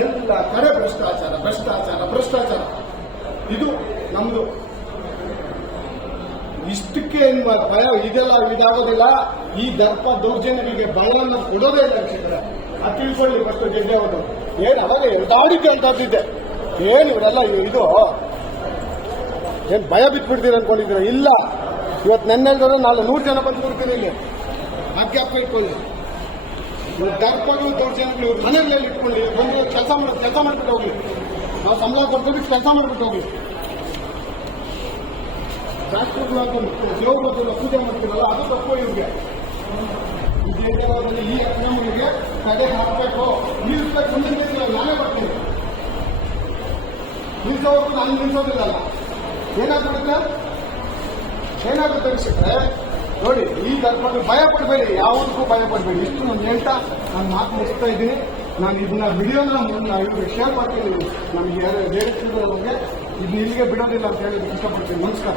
ಎಲ್ಲ ಕಡೆ ಭ್ರಷ್ಟಾಚಾರ ಭ್ರಷ್ಟಾಚಾರ ಭ್ರಷ್ಟಾಚಾರ. ಇದು ನಮ್ದು. ಇಷ್ಟಕ್ಕೆ ಭಯ ಇದೆಲ್ಲ ಇದಾಗೋದಿಲ್ಲ. ಈ ದರ್ಪ ದೌರ್ಜನ್ಯಗಳಿಗೆ ಬಂಗಳನ್ನ ಕೊಡೋದೇ ಇಲ್ಲ ವೀಕ್ಷಕರೇ. ಅದು ತಿಳ್ಕೊಳ್ಳಿ ಫಸ್ಟ್ ಗೆಡ್ಡೆ ಅವರು ಏನು ಅವಾಗ ಎಳ್ದಾಡಿದ್ದೆ ಅಂತದ್ದಿದ್ದೆ. ಏನು ಇವರೆಲ್ಲ ಇದು ಏನ್ ಭಯ ಬಿಟ್ಬಿಡ್ತೀರಿ ಅನ್ಕೊಂಡಿದ್ದೀರ? ಇಲ್ಲ, ಇವತ್ತು ನೆನ್ನೆಲ್ದವ್ರು ನಾಳೆ 100 ಜನ ಬಂದು ಕೊಡ್ತೀನಿ ಇಲ್ಲಿ. ಹಾಕಿ ಇಟ್ಕೊಳ್ಳಿ. ದರ್ಪಗಳು ದೌರ್ಜನ್ಯಗಳು ಇವ್ರು ಮನೆಯಲ್ಲಿ ಇಟ್ಕೊಳ್ಳಿ. ಬಂದು ಕೆಲಸ ಮಾಡ್ಬಿಟ್ಟು ಹೋಗ್ಲಿ. ನಾವು ಸಂಬಳ ಕೊಟ್ಬಿಟ್ಟು ಕೆಲಸ ಮಾಡ್ಬಿಟ್ಟು ಹೋಗ್ಲಿ. ಶಾಸ್ತ್ರಗಳು ಹಾಕೊಂಡು ದೇವರ ಪೂಜೆ ಮಾಡ್ತೀರಲ್ಲ, ಅದು ತಪ್ಪು. ಇವ್ರಿಗೆ ಈ ಅಕ್ರಮಗಳಿಗೆ ತಡೆ ಹಾಕಬೇಕು, ನಿಲ್ಲಿಸ್ಬೇಕು. ಮುಂದೆ ನಾನೇ ಬರ್ತೀನಿ. ನಿಲ್ಸೋವರೆಗೂ ನಾನು ನಿಲ್ಸೋದಿಲ್ಲ. ಏನಾಗುತ್ತೆ ವೀಕ್ಷಕರೇ ನೋಡಿ, ಈ ದರ್ಪಗಳು ಭಯ ಪಡಬೇಡಿ, ಯಾವುದಕ್ಕೂ ಭಯ ಪಡಬೇಡಿ. ಇಷ್ಟು ನಾನು ಹೇಳ್ತಾ ನಾನು ಮಾತು ಮುಗಿಸ್ತಾ ಇದ್ದೀನಿ. ನಾನು ಇದನ್ನ ವಿಡಿಯೋನ ಇವ್ರಿಗೆ ಶೇರ್ ಮಾಡ್ತೀನಿ. ನಮಗೆ ಬೇರೆ ಬಗ್ಗೆ ಇದನ್ನ ಇಲ್ಲಿಗೆ ಬಿಡೋದಿಲ್ಲ ಅಂತ ಹೇಳಿ ಇಷ್ಟಪಡ್ತೀನಿ. ನಮಸ್ಕಾರ.